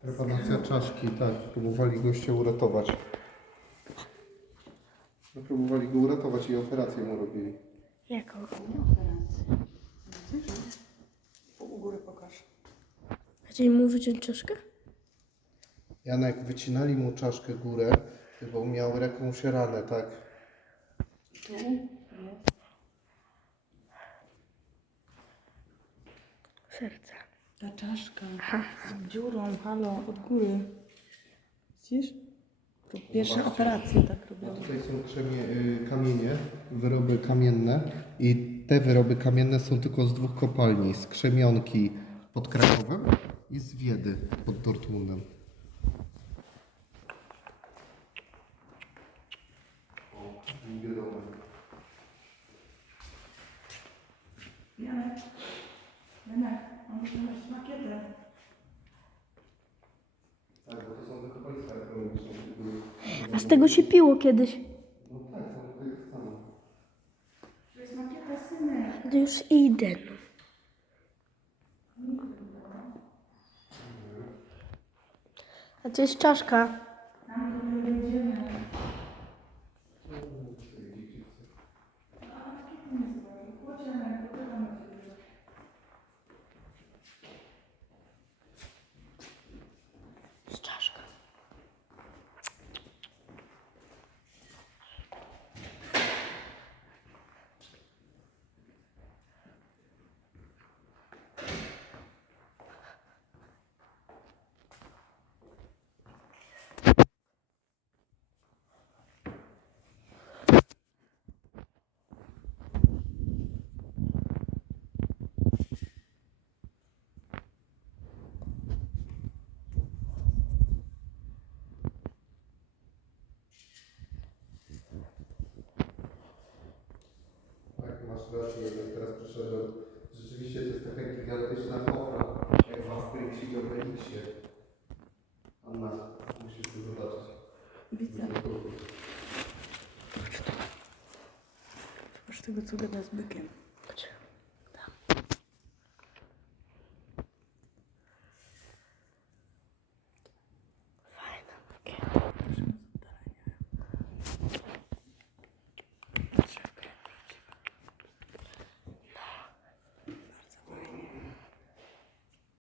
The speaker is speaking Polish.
Trepanacja czaszki, tak. Próbowali gościa uratować. No, próbowali go uratować i operację mu robili. Jaką? Widzisz? U góry pokaż. Chcieli mu wyciąć czaszkę? Janek, wycinali mu czaszkę górę, bo miał jakąś ranę, tak? Tu. Serce. Ta czaszka z dziurą, halo, od góry. Widzisz? Tu pierwsze Zobaczcie. operacje tak robią. tutaj są krzemie, y, kamienie, wyroby kamienne i te wyroby kamienne są tylko z dwóch kopalni, z Krzemionki pod Krakowem i z Wiedy pod Dortmundem. Janek, Janek, on znaleźć makietę. Tak, bo to są archeologiczne. które były- A z tego się piło kiedyś. No tak, są tutaj samo. To jest makieta synek. To już idę. no. A to jest czaszka. Tam do tego idziemy. Z czaszka. Rację, jak teraz przyszedłem. Rzeczywiście to jest taka gigantyczna kofra, jak w którym siedział w Eliksie. Anna, musisz to zobaczyć. Widzę. Zobacz tego, co gada z bykiem.